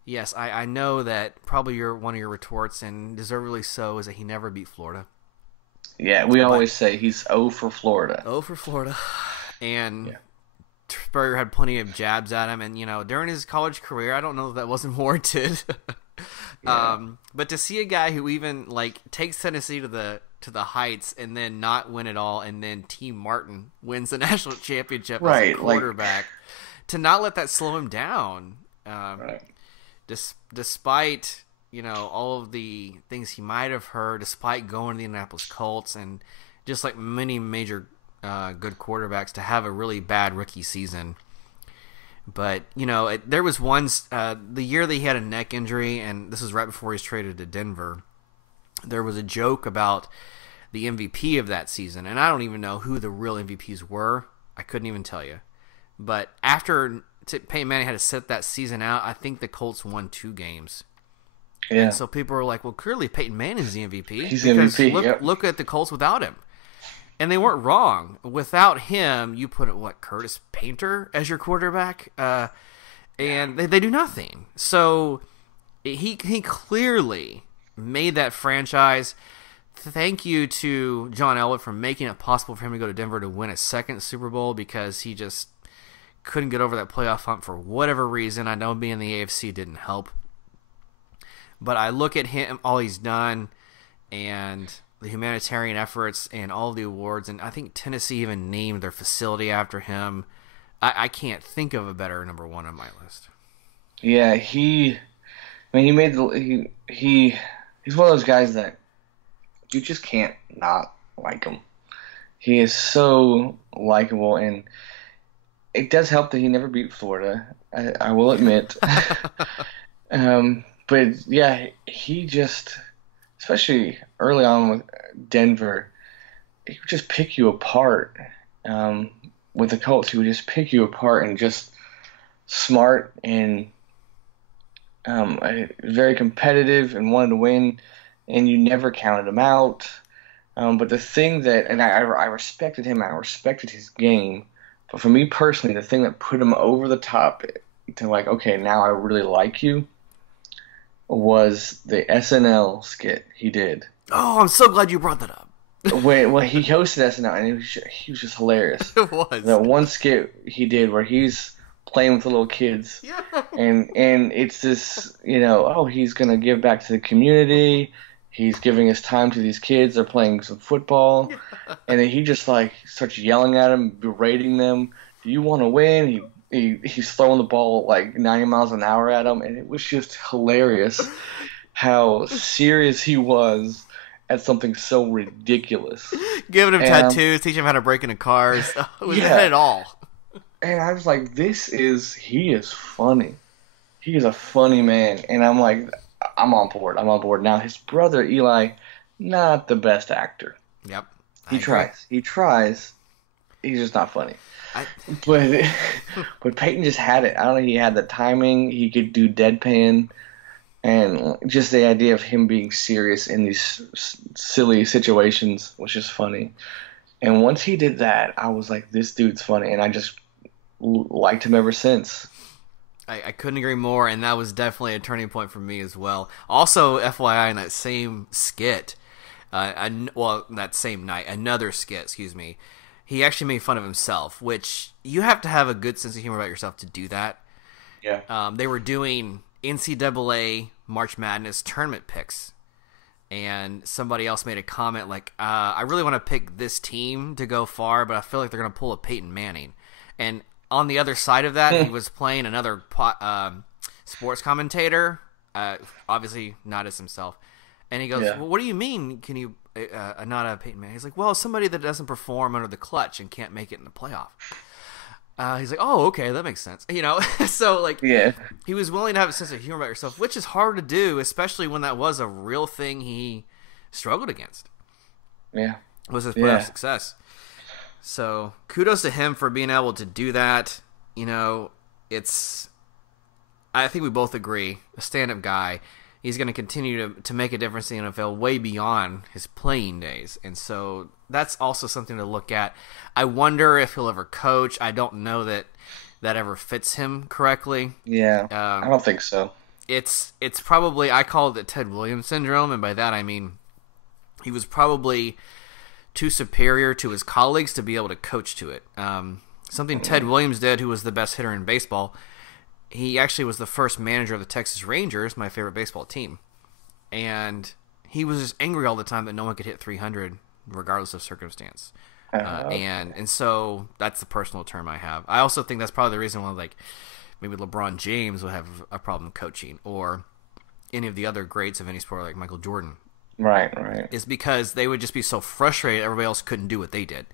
yes, I know that probably one of your retorts, and deservedly so, is that he never beat Florida. Yeah, we always say he's 0 for Florida. 0 for Florida. And Yeah. Spurrier had plenty of jabs at him, and during his college career, I don't know if that wasn't warranted. But to see a guy who even takes Tennessee to the heights and then not win it all, and then Team Martin wins the national championship as a quarterback, to not let that slow him down, despite all of the things he might have heard, despite going to the Indianapolis Colts, and just like many major good quarterbacks, to have a really bad rookie season. But there was the year that he had a neck injury, and this was right before he was traded to Denver. There was a joke about the MVP of that season, and I don't even know who the real MVPs were. I couldn't even tell you. But after Peyton Manning had to sit that season out, I think the Colts won 2 games. Yeah. And so people were like, well, clearly Peyton Manning's the MVP. He's the MVP, Look at the Colts without him. And they weren't wrong. Without him, you put Curtis Painter as your quarterback, and they do nothing. So he clearly made that franchise. Thank you to John Elway for making it possible for him to go to Denver to win a second Super Bowl, because he just couldn't get over that playoff hump for whatever reason. I know being in the AFC didn't help. But I look at him, all he's done, and the humanitarian efforts and all the awards, and I think Tennessee even named their facility after him. I can't think of a better number one on my list. Yeah, he's one of those guys that you just can't not like him. He is so likable, and it does help that he never beat Florida. I will admit. But yeah, he just, especially early on with Denver, he would just pick you apart. With the Colts, he would just pick you apart, and just smart and very competitive and wanted to win, and you never counted him out. But the thing that, and I respected him, I respected his game, but for me personally, the thing that put him over the top to okay, now I really like you, was the SNL skit he did. Oh, I'm so glad you brought that up. Well, he hosted SNL, and he was just hilarious. It was. That one skit he did where he's playing with the little kids, yeah. and it's this, he's gonna give back to the community. He's giving his time to these kids. They're playing some football, and then he just starts yelling at them, berating them. Do you want to win? He's throwing the ball 90 miles an hour at him, and it was just hilarious how serious he was at something so ridiculous. Giving him tattoos, teaching him how to break into cars. It was it all. And I was like, he is funny. He is a funny man. And I'm like, I'm on board. Now, his brother, Eli, not the best actor. Yep. He tries. He's just not funny. But Peyton just had it. I don't know. He had the timing. He could do deadpan, and just the idea of him being serious in these silly situations was just funny. And once he did that, I was like, this dude's funny, and I just liked him ever since. I couldn't agree more, and that was definitely a turning point for me as well. Also, FYI, in that same skit, that same night, another skit, excuse me, he actually made fun of himself, which you have to have a good sense of humor about yourself to do that. Yeah. They were doing NCAA March Madness tournament picks, and somebody else made a comment I really want to pick this team to go far, but I feel like they're going to pull a Peyton Manning. And on the other side of that, he was playing another sports commentator, obviously not as himself. And he goes, well, what do you mean, can you not a Peyton Manning? He's like, well, somebody that doesn't perform under the clutch and can't make it in the playoff. He's like, oh, okay, that makes sense. So he was willing to have a sense of humor about yourself, which is hard to do, especially when that was a real thing he struggled against. Yeah. Was his playoff success. So kudos to him for being able to do that. You know, I think we both agree, a stand-up guy, he's going to continue to make a difference in the NFL way beyond his playing days. And so that's also something to look at. I wonder if he'll ever coach. I don't know that ever fits him correctly. Yeah, I don't think so. It's probably, I call it the Ted Williams syndrome, and by that I mean he was probably too superior to his colleagues to be able to coach to it. Something Ted Williams did, who was the best hitter in baseball, he actually was the first manager of the Texas Rangers, my favorite baseball team. And he was just angry all the time that no one could hit 300 regardless of circumstance. And so that's the personal term I have. I also think that's probably the reason why, like, maybe LeBron James would have a problem coaching, or any of the other greats of any sport like Michael Jordan. Right. Is because they would just be so frustrated everybody else couldn't do what they did.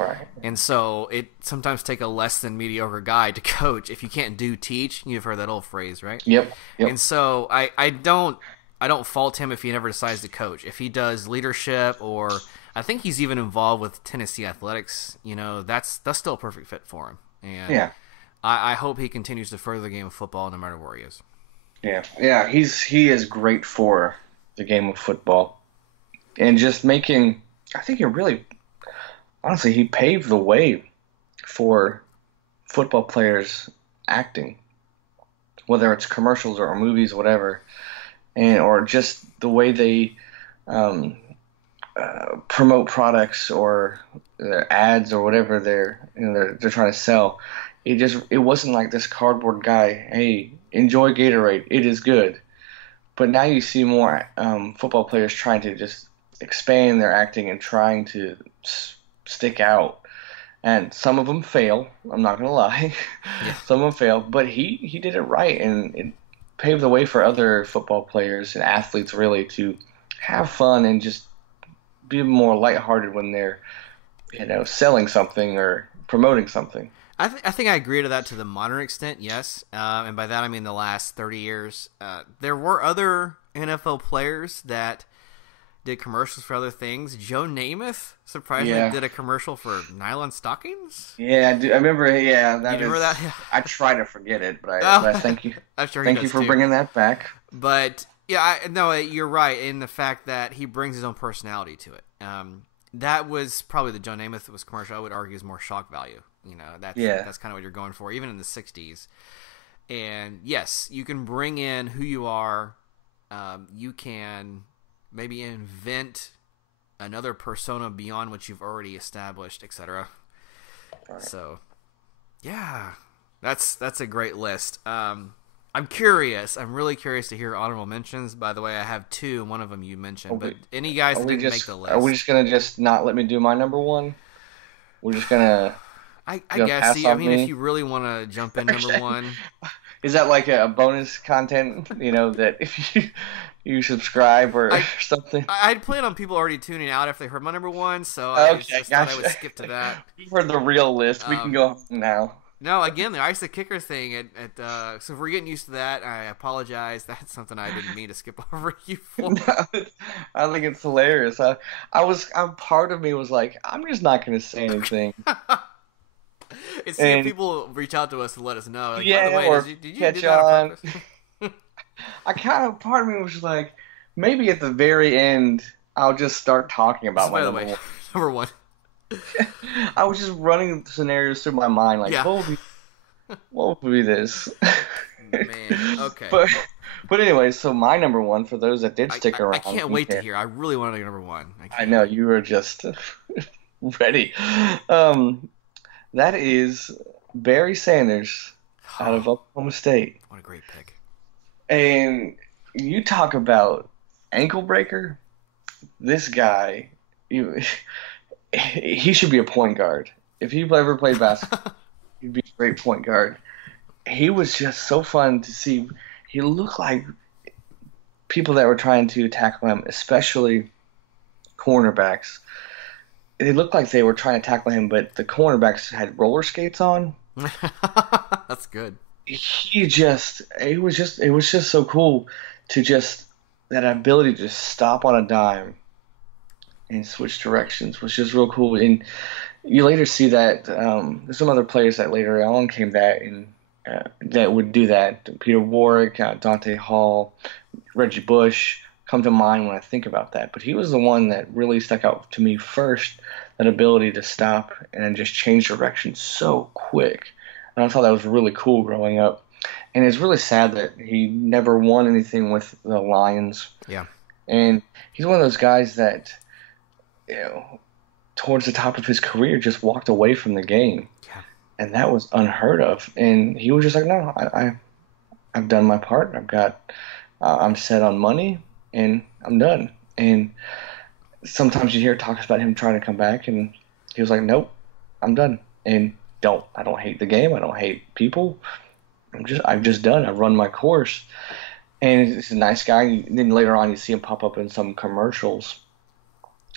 Right. And so it sometimes take a less than mediocre guy to coach. If you can't teach, you've heard that old phrase, right? Yep. And so I don't fault him if he never decides to coach. If he does leadership, or I think he's even involved with Tennessee athletics, you know, that's still a perfect fit for him. And yeah. I hope he continues to further the game of football no matter where he is. Yeah. He is great for the game of football, and just making. I think it really, honestly, he paved the way for football players acting, whether it's commercials or movies, whatever, or just the way they promote products or their ads or whatever they're trying to sell. It wasn't like this cardboard guy. Hey, enjoy Gatorade. It is good. But now you see more football players trying to just expand their acting and trying to stick out. And some of them fail. I'm not going to lie. Yeah. Some of them fail. But he did it right, and it paved the way for other football players and athletes really to have fun and just be more lighthearted when they're, selling something or promoting something. I think I agree to that to the modern extent, yes. And by that I mean the last 30 years. There were other NFL players that did commercials for other things. Joe Namath, surprisingly, did a commercial for nylon stockings. Yeah, I remember. Yeah, you remember that? I try to forget it, but I thank you. I'm sure thank you for bringing that back. But yeah, no, you're right in the fact that he brings his own personality to it. That was probably the Joe Namath was commercial. I would argue is more shock value. That's kind of what you're going for, even in the 60s. And yes, you can bring in who you are. You can maybe invent another persona beyond what you've already established, etc. Right. So, yeah, that's a great list. I'm curious. I'm really curious to hear honorable mentions. By the way, I have two. One of them you mentioned, but any guys that didn't make the list. Are we just gonna not let me do my number one? We're just gonna. I guess. See, I mean, if you really want to jump in number one, is that like a bonus content? That if you subscribe or something. I'd plan on people already tuning out if they heard my number one, so I just thought I would skip to that. For the real list, we can go now. No, again, the Ice the Kicker thing. So if we're getting used to that, I apologize. That's something I didn't mean to skip over you for. No, I think it's hilarious. Part of me was like, I'm just not going to say anything. It's if people reach out to us and let us know. Like, yeah, by the way, or did you catch do that on. on purpose? Part of me was like, maybe at the very end, I'll just start talking about my number one. I was just running scenarios through my mind, like, what would be this? Man, okay. But anyway, so my number one, for those that did stick around. I can't wait to hear. I really want to know your number one. I know, you were just ready. That is Barry Sanders out of Oklahoma State. What a great pick. And you talk about ankle breaker. This guy, he should be a point guard. If he ever played basketball, he'd be a great point guard. He was just so fun to see. He looked like people that were trying to tackle him, especially cornerbacks. They looked like they were trying to tackle him, but the cornerbacks had roller skates on. That's good. It was just so cool to just that ability to just stop on a dime and switch directions was just real cool. And you later see that there's some other players that later on came that and that would do that. Peter Warwick, Dante Hall, Reggie Bush come to mind when I think about that. But he was the one that really stuck out to me first. That ability to stop and then just change direction so quick. And I thought that was really cool growing up. And it's really sad that he never won anything with the Lions. Yeah. And he's one of those guys that, you know, towards the top of his career just walked away from the game. Yeah. And that was unheard of. And he was just like, no, I've done my part. I'm set on money and I'm done. And sometimes you hear talks about him trying to come back and he was like, nope, I'm done. And I don't hate the game. I don't hate people. I've just done. I've run my course. And he's a nice guy. And then later on, you see him pop up in some commercials.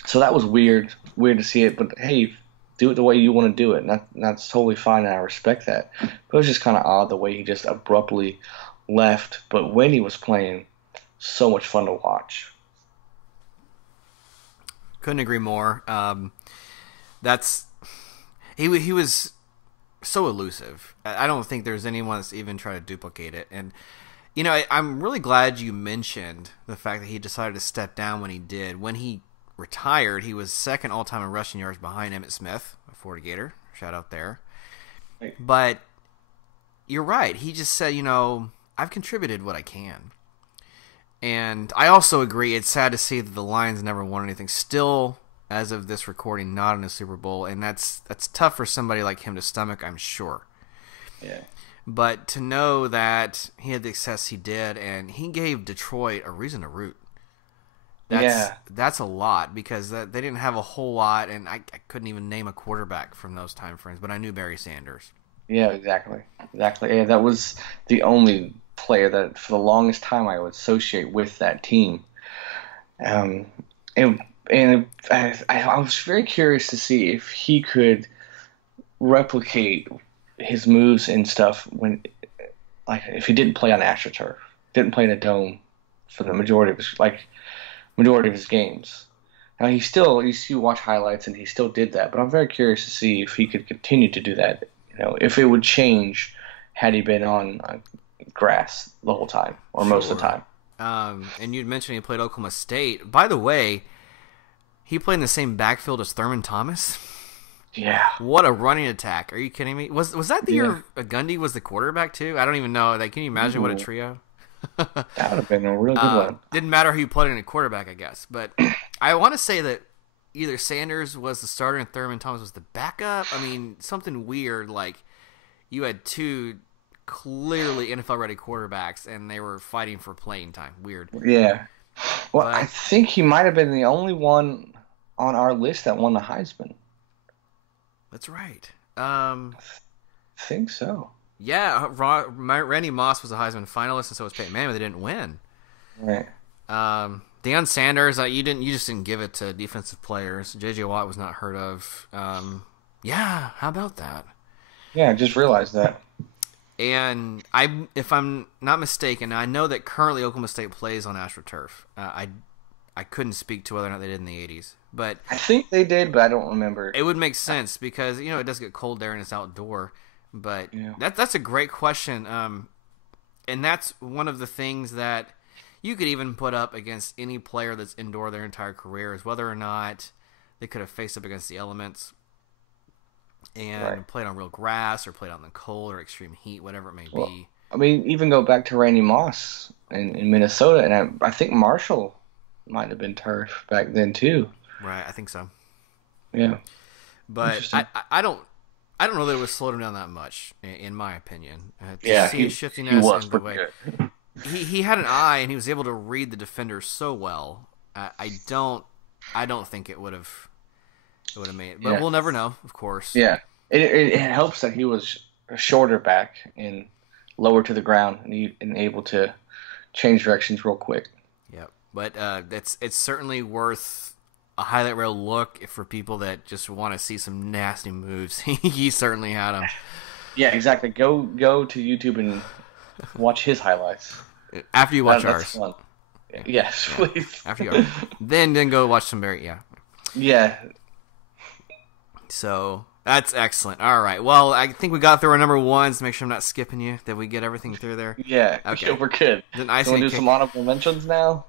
So that was weird to see it. But hey, do it the way you want to do it. And that's totally fine, and I respect that. But it was just kind of odd the way he just abruptly left. But when he was playing, so much fun to watch. Couldn't agree more. He was so elusive. I don't think there's anyone that's even tried to duplicate it. And you know, I'm really glad you mentioned the fact that he decided to step down when he did. When he retired, he was second all-time in rushing yards behind Emmitt Smith, a Florida Gator. Shout out there. Right. But you're right. He just said, you know, I've contributed what I can. And I also agree, it's sad to see that the Lions never won anything. Still, as of this recording, not in a Super Bowl. And that's tough for somebody like him to stomach, I'm sure. Yeah. But to know that he had the success he did, and he gave Detroit a reason to root. That's a lot, because they didn't have a whole lot, and I couldn't even name a quarterback from those time frames, but I knew Barry Sanders. Yeah, exactly. Yeah, that was the only player that for the longest time I would associate with that team. And I was very curious to see if he could replicate his moves and stuff when, like, if he didn't play on AstroTurf, didn't play in a dome for the majority of his games. Now you watch highlights and he still did that, but I'm very curious to see if he could continue to do that. You know, if it would change had he been on grass the whole time or most of the time. And you'd mentioned he played Oklahoma State. By the way, he played in the same backfield as Thurman Thomas. Yeah. What a running attack. Are you kidding me? Was that the year Gundy was the quarterback too? I don't even know. Like, can you imagine what a trio? That would have been a real good one. Didn't matter who you put in a quarterback, I guess. But I want to say that either Sanders was the starter and Thurman Thomas was the backup. I mean, something weird, like you had two clearly NFL-ready quarterbacks and they were fighting for playing time. Weird. Yeah. Well, I think he might have been the only one on our list that won the Heisman. That's right. I think so. Yeah, Randy Moss was a Heisman finalist, and so was Peyton Manning, but they didn't win. Right. Deion Sanders, you just didn't give it to defensive players. J.J. Watt was not heard of. Yeah, how about that? Yeah, I just realized that. And if I'm not mistaken, I know that currently Oklahoma State plays on AstroTurf. I couldn't speak to whether or not they did in the 80s, but I think they did, but I don't remember. It would make sense because it does get cold there and it's outdoor. But that's a great question, and that's one of the things that you could even put up against any player that's indoor their entire career is whether or not they could have faced up against the elements and played on real grass or played out in the cold or extreme heat, whatever it may be. I mean, even go back to Randy Moss in Minnesota, and I think Marshall might have been turf back then too. Right, I think so. Yeah, but I don't know that it would slow him down that much, in my opinion. He was pretty good. He had an eye, and he was able to read the defenders so well. I don't think it would have made it, but we'll never know, of course. Yeah, it helps that he was a shorter back and lower to the ground, and able to change directions real quick. Yep, but it's certainly worth a highlight reel look for people that just want to see some nasty moves. He certainly had them. Yeah, exactly. Go to YouTube and watch his highlights. After you watch ours. Fun. Yes, please. After you then go watch some Barry. Yeah. Yeah. So that's excellent. All right. Well, I think we got through our number ones. Make sure I'm not skipping you. Did we get everything through there? Yeah, Okay. we're good. Then So we'll do some honorable mentions now.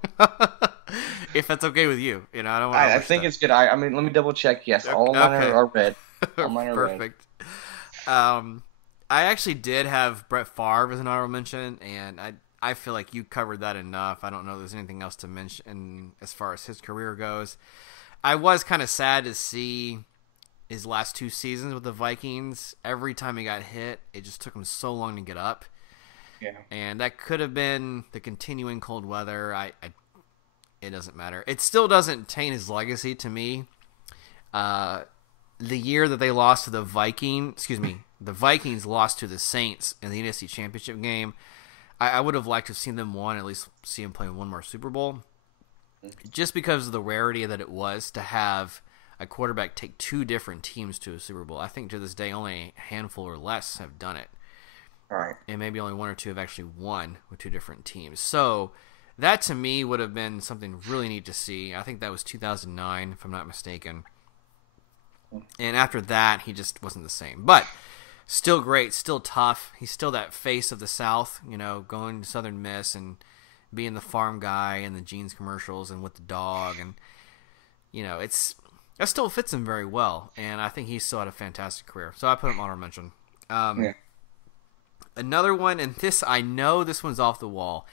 If that's okay with you, I don't want. I think it's good. I mean, let me double check. Yes, all mine are red. All mine are perfect. I actually did have Brett Favre as an honorable mention, and I feel like you covered that enough. I don't know if there's anything else to mention as far as his career goes. I was kind of sad to see his last 2 seasons with the Vikings. Every time he got hit, it just took him so long to get up. Yeah. And that could have been the continuing cold weather. It doesn't matter. It still doesn't taint his legacy to me. The year that they lost to the Vikings lost to the Saints in the NFC Championship game. I would have liked to have seen them at least see him play one more Super Bowl. Just because of the rarity that it was to have a quarterback take 2 different teams to a Super Bowl. I think to this day only a handful or less have done it. Right. And maybe only 1 or 2 have actually won with 2 different teams. So that to me would have been something really neat to see. I think that was 2009, if I'm not mistaken. And after that, he just wasn't the same. But still great, still tough. He's still that face of the South, going to Southern Miss and being the farm guy and the jeans commercials and with the dog. And, that still fits him very well. And I think he still had a fantastic career. So I put him on our mention. Yeah. Another one, and I know this one's off the wall.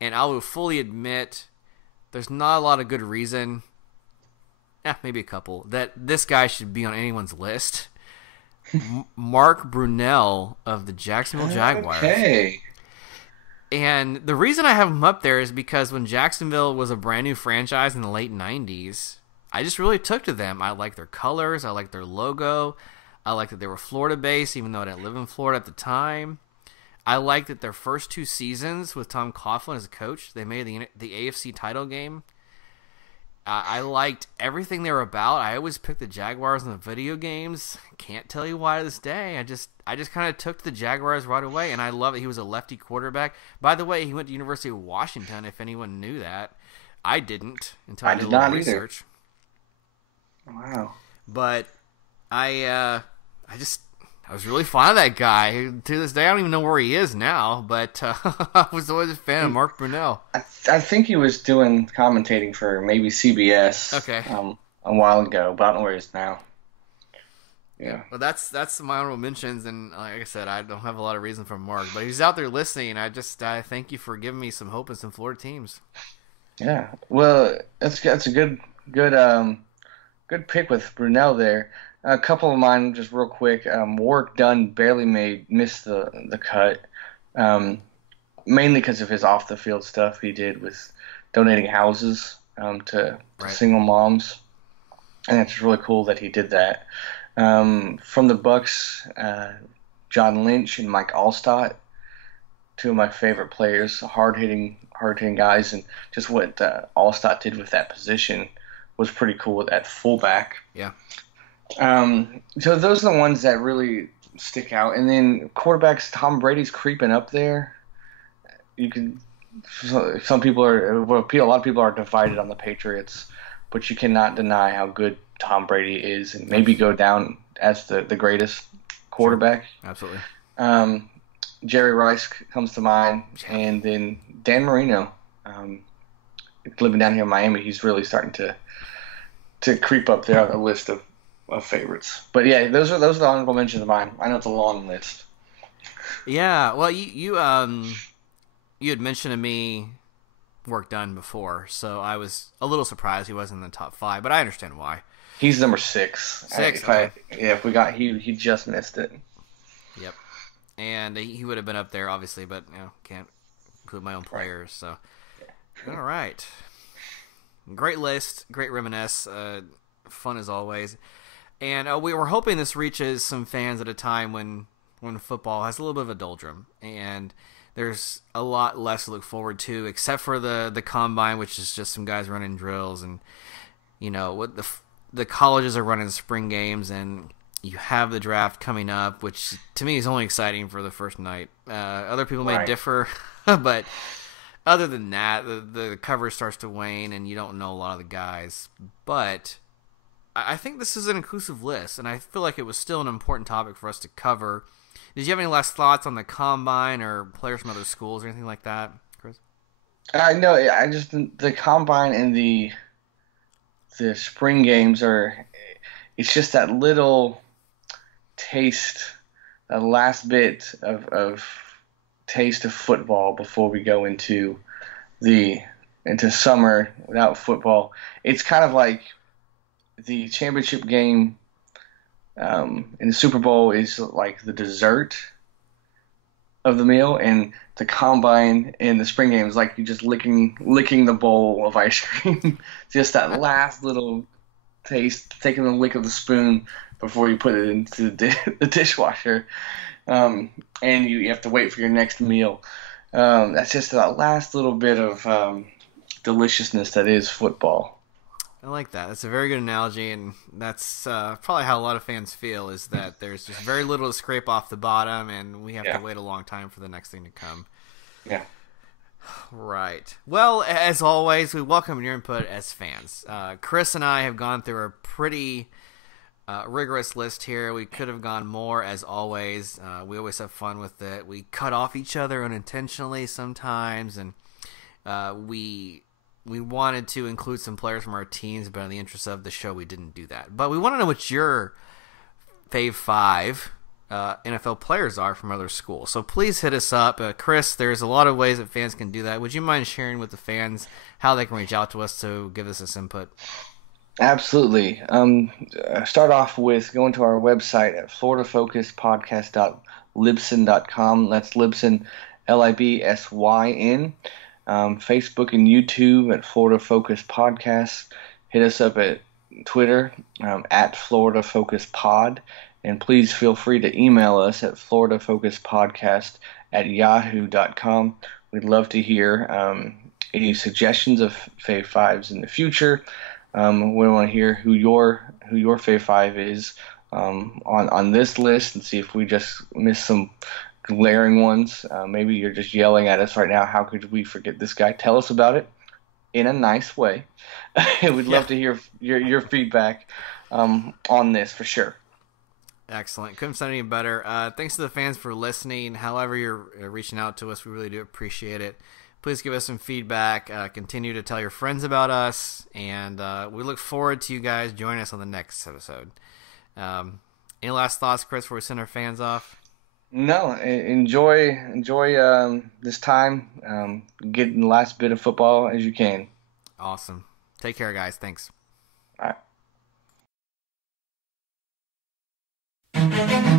And I will fully admit there's not a lot of good reason, maybe a couple, that this guy should be on anyone's list. Mark Brunell of the Jacksonville Jaguars. Okay. And the reason I have him up there is because when Jacksonville was a brand new franchise in the late 90s, I just really took to them. I liked their colors. I liked their logo. I liked that they were Florida-based, even though I didn't live in Florida at the time. I liked that their first 2 seasons with Tom Coughlin as a coach, they made the AFC title game. I liked everything they were about. I always picked the Jaguars in the video games. Can't tell you why to this day. I just kind of took to the Jaguars right away, and I love that he was a lefty quarterback. By the way, he went to University of Washington, if anyone knew that. I didn't until I did a little research. Wow. But I was really fond of that guy. To this day, I don't even know where he is now, but I was always a fan of Mark Brunell. I think he was doing commentating for maybe CBS a while ago, but I don't know where he is now. Yeah. Well, that's my honorable mentions, and like I said, I don't have a lot of reason for Mark, but he's out there listening. I thank you for giving me some hope in some Florida teams. Yeah. Well, that's a good pick with Brunell there. A couple of mine, just real quick. Warwick Dunn barely missed the cut, mainly because of his off the field stuff he did with donating houses to single moms, and it's really cool that he did that. From the Bucks, John Lynch and Mike Allstott, 2 of my favorite players, hard hitting guys, and just what Allstott did with that position was pretty cool at fullback. Yeah. So those are the ones that really stick out. And then quarterbacks, Tom Brady's creeping up there. A lot of people are divided on the Patriots, but you cannot deny how good Tom Brady is, and maybe go down as the greatest quarterback. Absolutely. Jerry Rice comes to mind, and then Dan Marino. Living down here in Miami, he's really starting to creep up there on the list of favorites. But yeah, those are the honorable mentions of mine. I know it's a long list. Yeah, well, you had mentioned to me Work Done before, so I was a little surprised he wasn't in the top 5, but I understand why. He's number 6. If we got he just missed it. Yep, and he would have been up there obviously, but can't include my own players. So, all right, great list, great reminisce, fun as always. And we were hoping this reaches some fans at a time when football has a little bit of a doldrum, and there's a lot less to look forward to, except for the combine, which is just some guys running drills, and what the colleges are running spring games, and you have the draft coming up, which to me is only exciting for the first night. Other people may differ, but other than that, the coverage starts to wane, and you don't know a lot of the guys, but I think this is an inclusive list, and I feel like it was still an important topic for us to cover. Did you have any last thoughts on the combine or players from other schools or anything like that, Chris? I know. I just the combine and the spring games are. It's just that little taste, that last bit of taste of football before we go the into summer without football. It's kind of like the championship game in the Super Bowl is like the dessert of the meal, and the combine and the spring game is like you just licking the bowl of ice cream. Just that last little taste, taking a lick of the spoon before you put it into the dishwasher, and you have to wait for your next meal. That's just that last little bit of deliciousness that is football. I like that. That's a very good analogy, and that's probably how a lot of fans feel, is that there's just very little to scrape off the bottom, and we have to wait a long time for the next thing to come. Yeah. Right. Well, as always, we welcome your input as fans. Chris and I have gone through a pretty rigorous list here. We could have gone more, as always. We always have fun with it. We cut off each other unintentionally sometimes, and we wanted to include some players from our teams, but in the interest of the show, we didn't do that. But we want to know what your fave 5 NFL players are from other schools. So please hit us up. Chris, there's a lot of ways that fans can do that. Would you mind sharing with the fans how they can reach out to us to give us this input? Absolutely. Start off with going to our website at floridafocuspodcast.libsyn.com. That's Libsyn, Libsyn. Facebook and YouTube at Florida Focus Podcast. Hit us up at Twitter at Florida Focus Pod. And please feel free to email us at floridafocuspodcast@yahoo.com. We'd love to hear any suggestions of Fave 5s in the future. We want to hear who your Fave 5 is on this list, and see if we just missed some glaring ones. Maybe you're just yelling at us right now. How could we forget this guy? Tell us about it in a nice way. We'd love to hear your feedback on this for sure. Excellent. Couldn't sound any better. Thanks to the fans for listening. However you're reaching out to us, we really do appreciate it. Please give us some feedback. Continue to tell your friends about us, and we look forward to you guys joining us on the next episode. Any last thoughts, Chris, before we send our fans off? No, enjoy this time. Get the last bit of football as you can. Awesome. Take care, guys. Thanks. All right.